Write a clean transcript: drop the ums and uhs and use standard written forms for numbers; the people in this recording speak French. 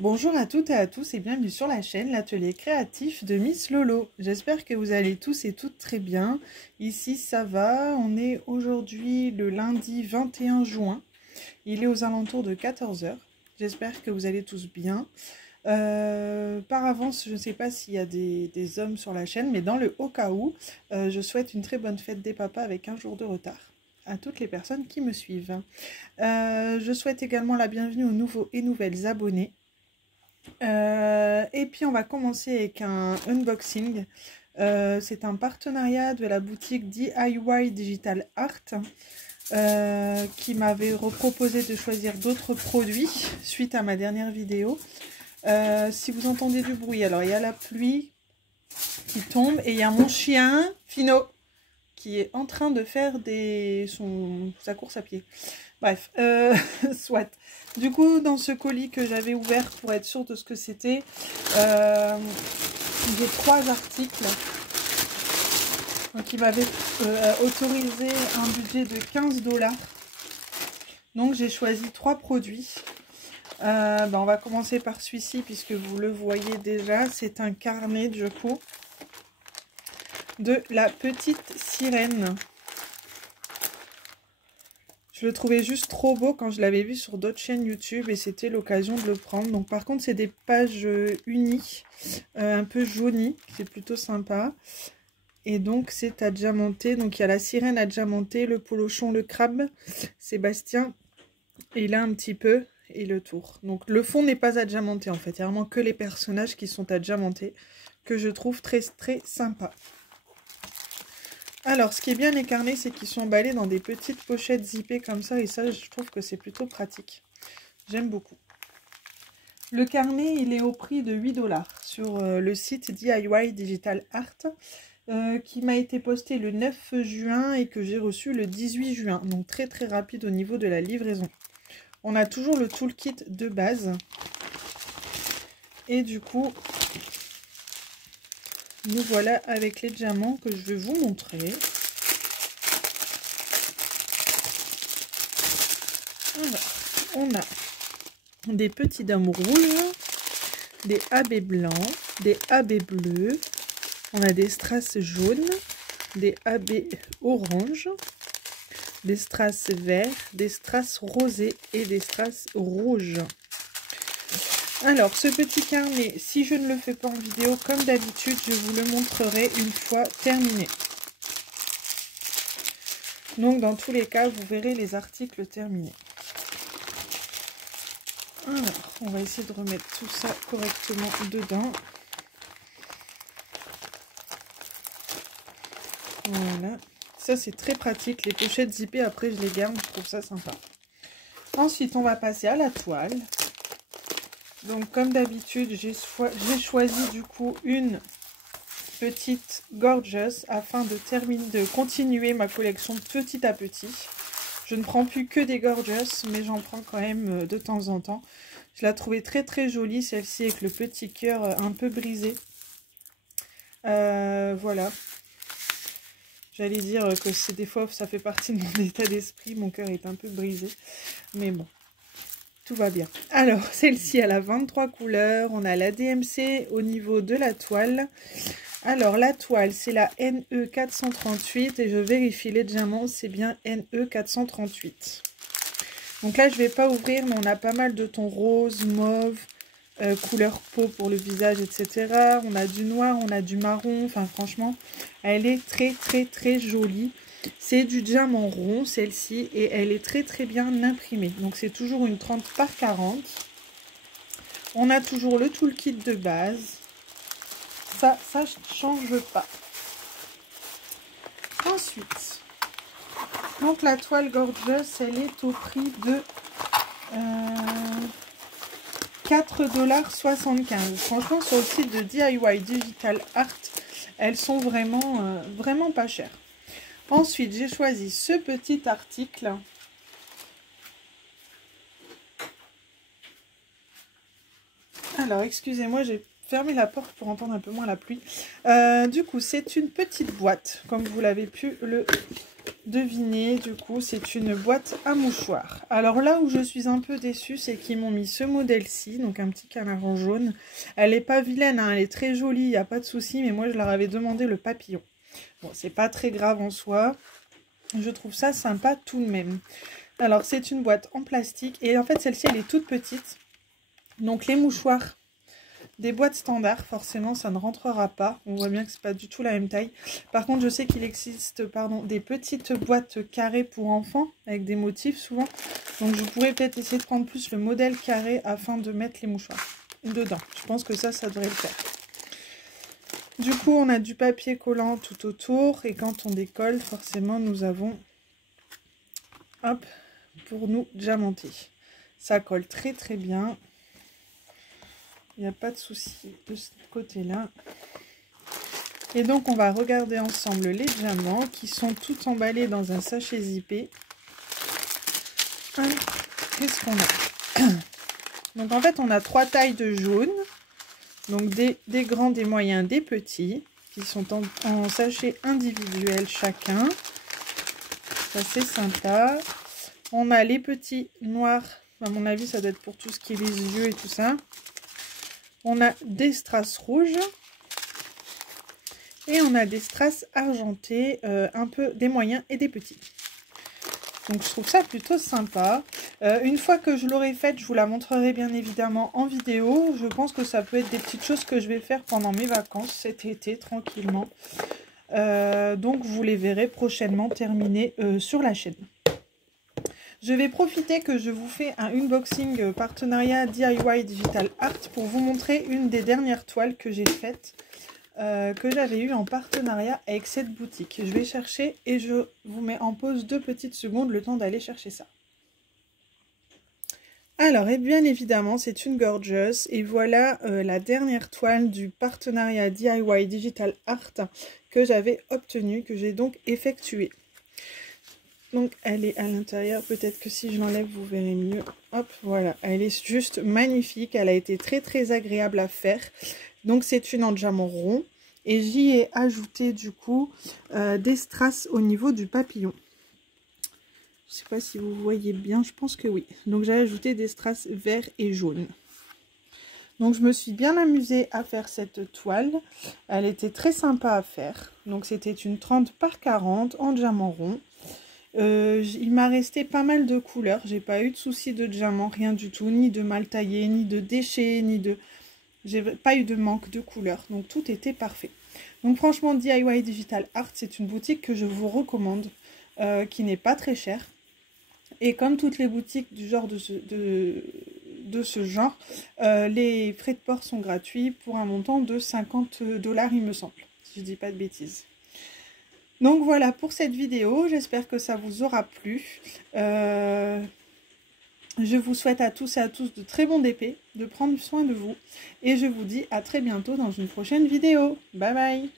Bonjour à toutes et à tous et bienvenue sur la chaîne l'atelier créatif de Miss Lolo. J'espère que vous allez tous et toutes très bien. Ici ça va, on est aujourd'hui le lundi 21 juin. Il est aux alentours de 14 h. J'espère que vous allez tous bien. Par avance, je ne sais pas s'il y a des hommes sur la chaîne, mais dans le haut cas où, je souhaite une très bonne fête des papas avec un jour de retard à toutes les personnes qui me suivent. Je souhaite également la bienvenue aux nouveaux et nouvelles abonnés. Et puis on va commencer avec un unboxing. C'est un partenariat de la boutique DIY Digital Art qui m'avait proposé de choisir d'autres produits suite à ma dernière vidéo. Si vous entendez du bruit, alors il y a la pluie qui tombe et il y a mon chien Fino qui est en train de faire sa course à pied. Bref, soit. Du coup, dans ce colis que j'avais ouvert pour être sûre de ce que c'était, j'ai 3 articles. Donc, il m'avait autorisé un budget de 15 $. Donc, j'ai choisi 3 produits. On va commencer par celui-ci, puisque vous le voyez déjà. C'est un carnet, du coup, de la petite sirène. Je le trouvais juste trop beau quand je l'avais vu sur d'autres chaînes YouTube et c'était l'occasion de le prendre. Donc par contre, c'est des pages unies, un peu jaunies, c'est plutôt sympa. Et donc c'est à diamanter. Donc il y a la sirène à diamanter, le polochon, le crabe, Sébastien. Et là un petit peu, et le tour. Donc le fond n'est pas à diamanter en fait. Il y a vraiment que les personnages qui sont à diamanter, que je trouve très très sympa. Alors, ce qui est bien les carnets, c'est qu'ils sont emballés dans des petites pochettes zippées comme ça. Et ça, je trouve que c'est plutôt pratique. J'aime beaucoup. Le carnet, il est au prix de 8 $ sur le site DIY Digital Art. Qui m'a été posté le 9 juin et que j'ai reçu le 18 juin. Donc, très très rapide au niveau de la livraison. On a toujours le toolkit de base. Et du coup... nous voilà avec les diamants que je vais vous montrer. Alors, on a des petits dames rouges, des AB blancs, des AB bleus, on a des strass jaunes, des AB orange, des strass verts, des strass rosés et des strass rouges. Alors, ce petit carnet, si je ne le fais pas en vidéo, comme d'habitude, je vous le montrerai une fois terminé. Donc, dans tous les cas, vous verrez les articles terminés. Alors, on va essayer de remettre tout ça correctement dedans. Voilà. Ça, c'est très pratique. Les pochettes zippées, après, je les garde. Je trouve ça sympa. Ensuite, on va passer à la toile. Donc comme d'habitude, j'ai choisi du coup une petite Gorgeous afin de continuer ma collection petit à petit. Je ne prends plus que des Gorgeous, mais j'en prends quand même de temps en temps. Je la trouvais très très jolie celle-ci avec le petit cœur un peu brisé. Voilà. J'allais dire que c'est des fois ça fait partie de mon état d'esprit, mon cœur est un peu brisé. Mais bon. Tout va bien. Alors, celle-ci, elle a 23 couleurs. On a la DMC au niveau de la toile. Alors, la toile, c'est la NE 438. Et je vérifie les diamants, c'est bien NE 438. Donc là, je ne vais pas ouvrir, mais on a pas mal de tons rose, mauve, couleur peau pour le visage, etc. On a du noir, on a du marron. Enfin, franchement, elle est très, très, très jolie. C'est du diamant rond, celle-ci, et elle est très très bien imprimée. Donc c'est toujours une 30 par 40. On a toujours le toolkit de base. Ça ne change pas. Ensuite, donc la toile Gorgeous, elle est au prix de 4,75 $. Franchement, sur le site de DIY Digital Art, elles sont vraiment, vraiment pas chères. Ensuite, j'ai choisi ce petit article. Alors, excusez-moi, j'ai fermé la porte pour entendre un peu moins la pluie. Du coup, c'est une petite boîte, comme vous l'avez pu le devinez, du coup, c'est une boîte à mouchoirs. Alors là où je suis un peu déçue, c'est qu'ils m'ont mis ce modèle-ci, donc un petit canard en jaune. Elle n'est pas vilaine, hein, elle est très jolie, il n'y a pas de souci, mais moi je leur avais demandé le papillon. Bon, c'est pas très grave en soi, je trouve ça sympa tout de même. Alors c'est une boîte en plastique, et en fait celle-ci elle est toute petite. Donc les mouchoirs des boîtes standards, forcément ça ne rentrera pas. On voit bien que c'est pas du tout la même taille. Par contre je sais qu'il existe des petites boîtes carrées pour enfants avec des motifs souvent. Donc je pourrais peut-être essayer de prendre plus le modèle carré afin de mettre les mouchoirs dedans. Je pense que ça devrait le faire. Du coup on a du papier collant tout autour et quand on décolle forcément nous avons, hop, pour nous diamanter. Ça colle très très bien. Il n'y a pas de souci de ce côté-là. Et donc, on va regarder ensemble les diamants qui sont tout emballés dans un sachet zippé. Qu'est-ce qu'on a? Donc, en fait, on a 3 tailles de jaune. Donc, des grands, des moyens, des petits. Qui sont en sachet individuel chacun. Ça, c'est sympa. On a les petits noirs. À mon avis, ça doit être pour tout ce qui est les yeux et tout ça. On a des strass rouges et on a des strass argentés, un peu des moyens et des petits. Donc je trouve ça plutôt sympa. Une fois que je l'aurai faite, je vous la montrerai bien évidemment en vidéo. Je pense que ça peut être des petites choses que je vais faire pendant mes vacances cet été tranquillement. Donc vous les verrez prochainement terminées sur la chaîne. Je vais profiter que je vous fais un unboxing partenariat DIY Digital Art pour vous montrer une des dernières toiles que j'ai faites, que j'avais eu en partenariat avec cette boutique. Je vais chercher et je vous mets en pause 2 petites secondes le temps d'aller chercher ça. Alors, et bien évidemment, c'est une gorgeous et voilà la dernière toile du partenariat DIY Digital Art que j'avais obtenue, que j'ai donc effectuée. Donc elle est à l'intérieur, peut-être que si je l'enlève vous verrez mieux. Hop, voilà, elle est juste magnifique, elle a été très très agréable à faire. Donc c'est une en diamant rond et j'y ai ajouté du coup des strass au niveau du papillon. Je ne sais pas si vous voyez bien, je pense que oui. Donc j'ai ajouté des strass verts et jaunes. Donc je me suis bien amusée à faire cette toile, elle était très sympa à faire. Donc c'était une 30 par 40 en diamant rond. Il m'a resté pas mal de couleurs, j'ai pas eu de soucis de diamant, rien du tout, ni de mal taillé, ni de déchets, ni de... J'ai pas eu de manque de couleurs, donc tout était parfait. Donc franchement, DIY Digital Art, c'est une boutique que je vous recommande, qui n'est pas très chère. Et comme toutes les boutiques du genre de ce genre, les frais de port sont gratuits pour un montant de 50 $, il me semble, si je dis pas de bêtises. Donc voilà pour cette vidéo, j'espère que ça vous aura plu. Je vous souhaite à tous et à tous de très bons DP, de prendre soin de vous. Et je vous dis à très bientôt dans une prochaine vidéo. Bye bye!